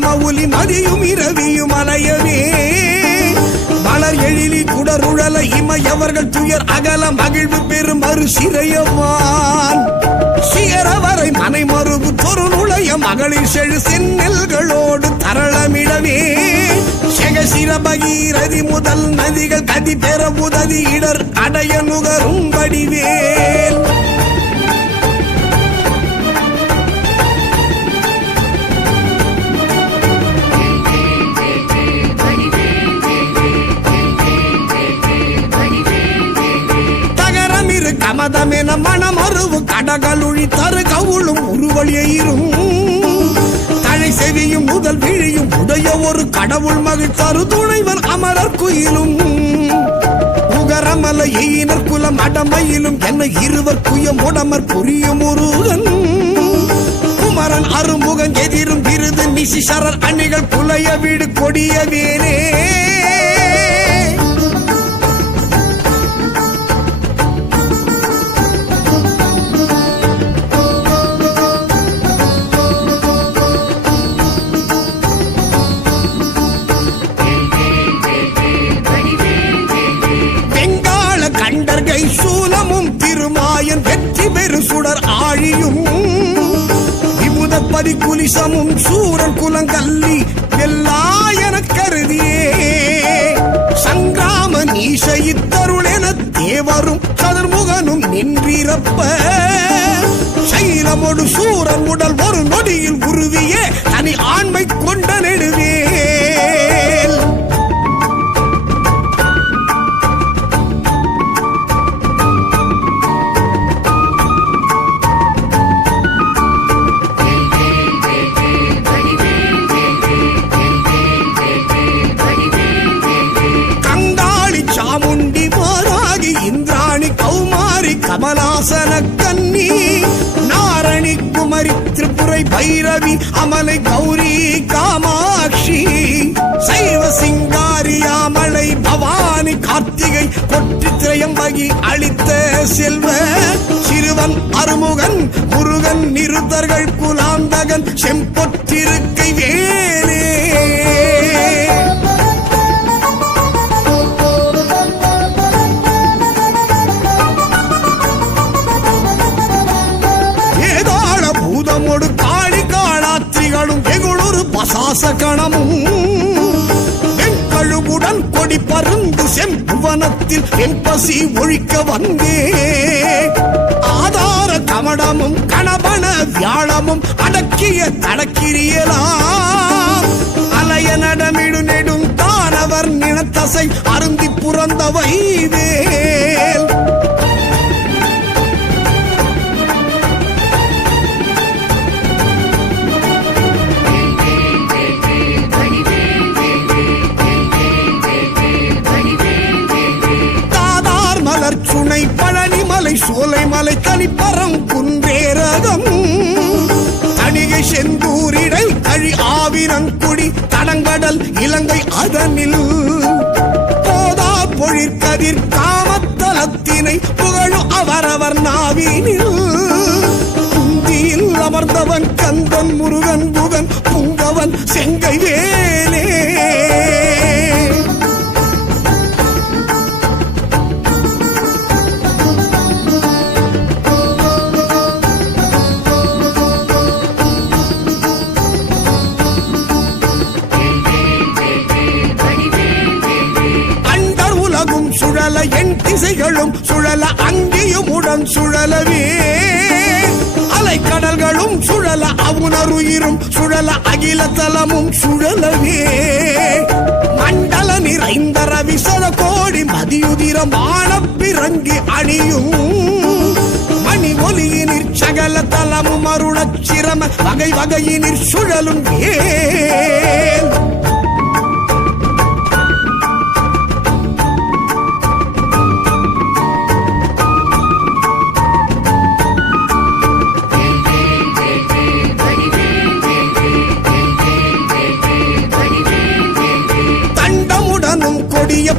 மவுலி மதியும் இரவியும் அலையவே மலர் எழிலி குடருழல இமையவர்கள் துயர் அகல மகிழ்வு பெரும் மறு சிறையவான் சிகரவரை மனை மறுபு தொரு நுழைய மகளிர் செழு செந்நெல்களோடு தரளமிடவே செகசிர பகீரதி முதல் நதிகள் கதி பெற உதவி இடர் அடைய நுகரும் வடிவேல் கமதமென மனமருவு கடகளுழி தரு கவுளும் உருவழியும் தழை செவியும் முதல் விழியும் உடைய ஒரு கடவுள் மகிழ் தரு துணைவர் அமரர் குயிலும் உகரமல எயினர் குலம் அடமையிலும் என்ன இருவர் குயம் உடமர் புரியும் முருகன் குமரன் அருமுகன் எதிரும் விருது நிசிசரர் அணிகள் புலைய வீடு கொடிய வேனே சூலமும் திருமாயன் வெற்றி பெரு சுடர் ஆழியும் விமுதப்பதி குலிசமும் சூரன் குலங்கல்லி எல்லா என கருதியே சங்கிராம நீச இத்தருள் என தேவரும் சதுர்முகனும் நின்றிருப்ப சைலமொடு சூரன் உடல் ஒரு நொடியில் உருவியே தனி ஆண்மை கொண்ட நெடுவேல் கமலாசன கன்னி நாரணி குமரி திரிபுரை பைரவி அமலை கௌரி காமாட்சி சைவ சிங்காரியாமலை பவானி கார்த்திகை கொற்றி திரையம்பகி அளித்த செல்வ சிறுவன் அருமுகன் முருகன் நிருத்தர்கள் குலாந்தகன் செம்பொற்றிருக்கை வேலே பசாசகணமும் வெண்கழுவுடன் கொடி பருந்து செம்புவனத்தில் வெண்பசி ஒழிக்க வந்தே ஆதார கமடமும் கணபன வியாழமும் அடக்கிய தடக்கிரியலாம் அலைய நடமிடு நெடும் தானவர் நினத்தசை அருந்தி புறந்தவை வேல் சுனை பழனிமலை சோலைமலை கனிப்பரம் குன்றேரகம் தணிகை செந்தூரிடை கழி ஆவினங்குடி தடங்கடல் இலங்கை அதனில் போதா பொழிற்கதிர் காமத்தலத்தினை புகழும் அவரவர் நாவினில் குந்தியில் அமர்ந்தவன் கந்தன் முருகன் புகன் புங்கவன் செங்கை வேலே சுழல என் திசைகளும் சுழல அங்கேயும் உடன் சுழலவே அலைக்கடல்களும் சுழல அவுணருயிரும் சுழல அகில தலமும் சுழலவே மண்டல நிறைந்த ரவிசல கோடி மதியுதிரம் ஆனப்பிறங்கி அணியும் மணி ஒலியினிற் சகல தலமும் அருளச் சிரம வகை வகையினிற் சுழலும் ஏன்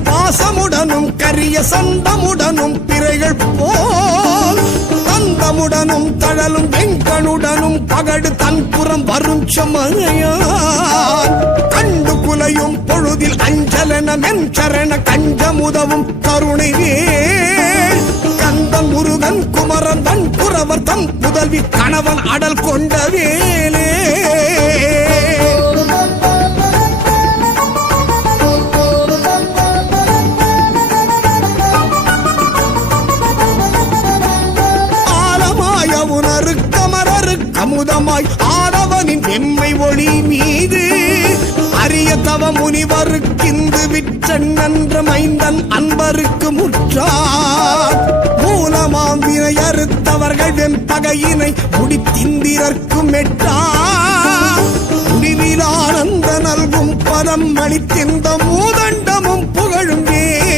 பாசமுடனும் கரிய சந்தமுடனும் பிறைகள் போல் தந்த தளமுடனும் தழலும் வெங்கனுடனும் பகடு தன்புறம் வரும் சமனையான் கண்டு குலையும் பொழுதில் அஞ்சலன மென்சரண கஞ்சமுதவும் கருணை கந்தன் முருகன் குமரன் வன் புறவர் தம் புதல்வி கணவன் அடல் கொண்ட வேலே அமுதமாய் ஆடவனின் வெம்மை ஒளி மீது அரிய தவ முனிவருக்கிந்து விற்றன் நன்ற மைந்தன் அன்பருக்கு முற்றார் மூலமாம் வினை அறுத்தவர்கள் வெம்பகையினை முடித்திந்திரர்க்கும் எட்டா முடிவில் ஆனந்த நல்கும் பதம் அளித்திந்த மூதண்டமும் புகழும் வேல்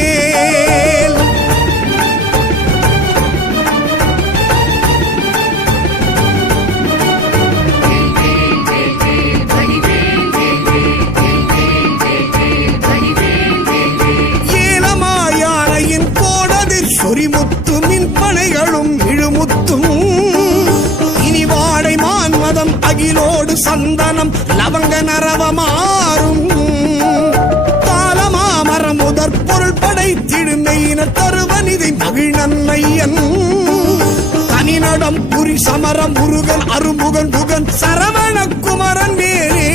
சொரிமுத்து மின்பனைகளும் இழுமுத்தும் இனி வாடை மான்மதம் அகிலோடு சந்தனம் லவங்க நரவமாறும் தாளமாமரம் முதற் பொருள் படைத்திடுமையின தருவனிதை மகிழ்நன்மையன் தனிநடம் புரி சமரம் முருகன் அருமுகன் புகன் சரவண குமரன் வேறே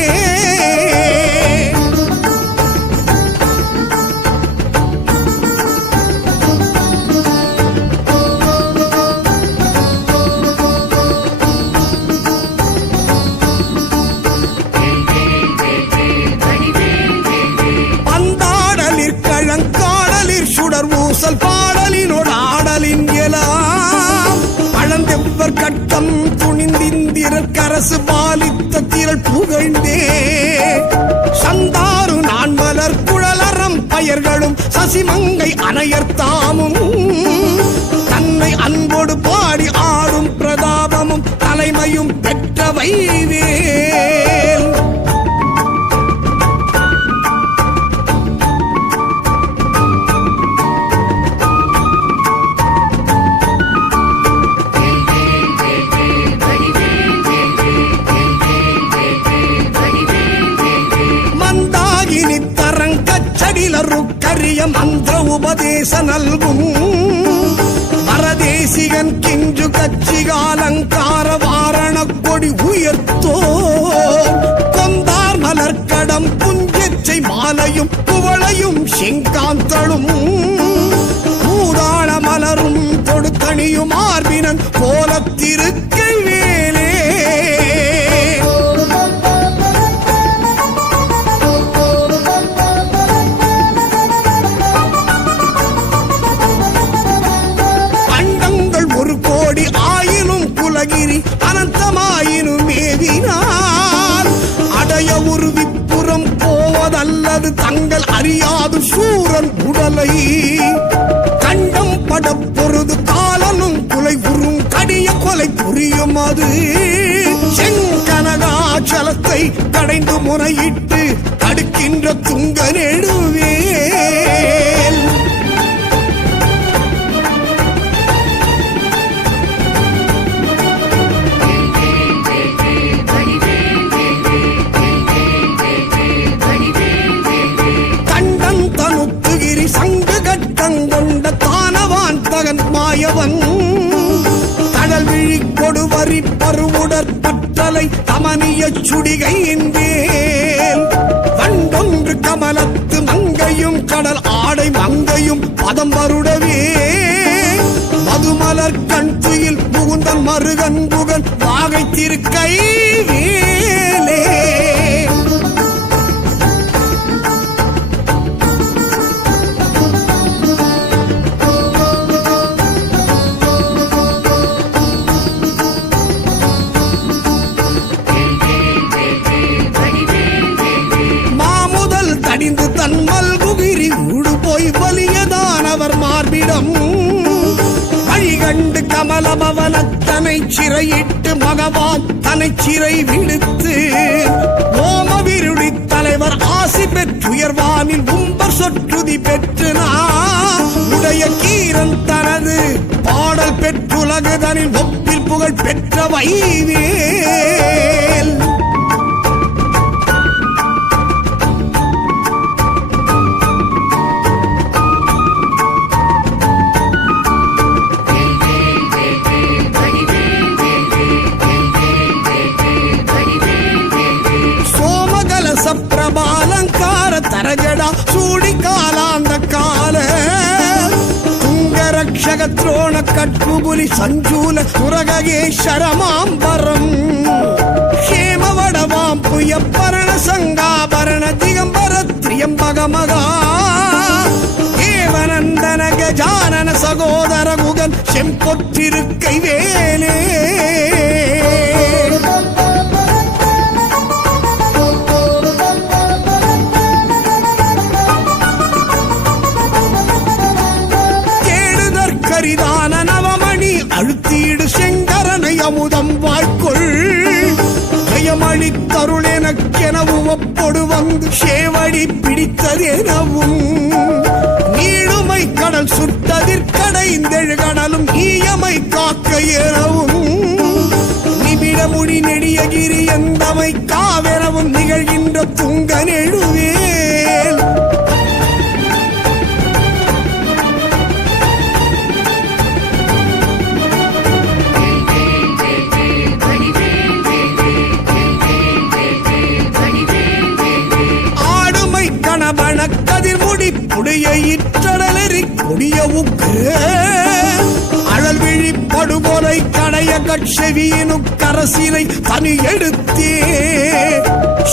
ஊசல் பாடலினோடு ஆடலின் எலாம் பழந்தெவ்வர் கட்டம் துணிந்திந்திரர் கரசு பாலித்த திரள் புகழ்ந்தே சந்தாரு நான் மலர் குழலறம் பயர்களும் சசிமங்கை அணையர்த்தாமும் தன்னை அன்போடு பாடி ஆடும் பிரதாபமும் தலைமையும் பெற்றவை வேல் கரிய மந்திர உபதேச நல்கும் பரதேசிகன் கிஞ்சு கட்சிகாலங்கார வாரண கொடி உயர்த்தோ கொந்தார் மலர்கடம் புஞ்செச்சை மாலையும் குவளையும் செங்காந்தளும் பூதாள மலரும் தொடுத்தணியும் ஆர்பினன் கோலத்திருக்கை வேலே அனந்தமாயினும் மேவினால் அடைய ஒரு விப்புறம் போவதல்லது தங்கள் அறியாது சூரன் உடலை கண்டம் பட பொருது காலனும் குலை உறும் கடிய கொலை புரியும் அது செங்கனகாச்சலத்தை கடைந்து முறையிட்டு தடுக்கின்ற துங்க நெடுவேல் கொண்ட தானவான் தகன் மாயவன் கடல் விழி கொடுவரி பருவுடற் பற்றலை தமனிய சுடிகையின் வேல் வண்டொன்று கமலத்து மங்கையும் கடல் ஆடை மங்கையும் பதம் வருடவே மதுமலர் கண் துயில் புகுந்தன் மருகன் புகன் வாகை திருக்கை வேலே மல்குகிரி ஊடு போய் வலியதானவர் மார்பிடம் வழிகண்டு கமலபவனத்தனை சிறையிட்டு மகவான் தனை சிறை விடுத்து ஓமவிருடி தலைவர் ஆசி பெற்றுயர்வானில் உம்பர் சொற்றுதி பெற்று உடைய கீரன் தனது பாடல் பெற்றுலகுதனில் ஒப்பில் புகழ் பெற்ற வைவேல். பிரபாலங்கார தரஜடா சூடி காலாந்த கால துங்கரக்ஷக துரோண கட்குபுலி சஞ்சூல சுரகேஸ்வரமாம்பரம் ஹேமவடவாம் புய பரண சங்காபரண திகம்பர திரியம்பகமகா தேவநந்தன கஜானன சகோதர குகன் செம்பொற்றிருக்கை வேலே. கரிதான நவமணி அழுத்தீடு செங்கரனை அமுதம் வாய்க்குள் ஜயமளி தருளெனக்கெனவும் ஒப்பொடு வந்து சேவடி பிடித்ததெனவும் நீடுமை கடல் சுட்டதிற்கடைந்தெழு கடலும் ஈயமை காக்க எனவும் நிபிட முடி நெடியகிரி எந்தமை காவெனவும் நிகழ்கின்ற துங்க நெழுவேல். கதிர்முடி புடைய இற்றடலெறி கொடிய உக்கு அழல் விழி படுகொலை கடைய கட்செவியினுக்கரசினை தனி எடுத்தே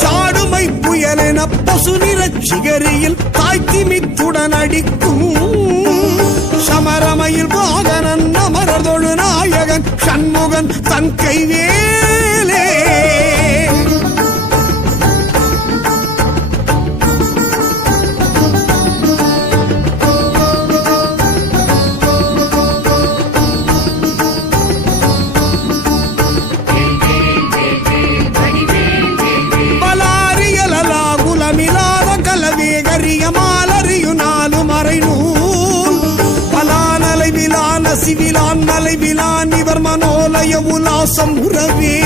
சாடுமை புயலென பசு நிறச் சிகரியில் தாய்த்திமித்துடன் அடிக்கும் சமரமையில் வாகனன் அமரதொழு நாயகன் சண்முகன் தன் கைவேலே. சிவிலான் மலைவிலான் இவர் மனோலய உலாசம் உறவே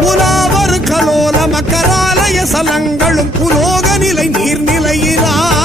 உலாவர் கலோல மக்கராலய சலங்களும் புலோக நிலை நீர்நிலையிலா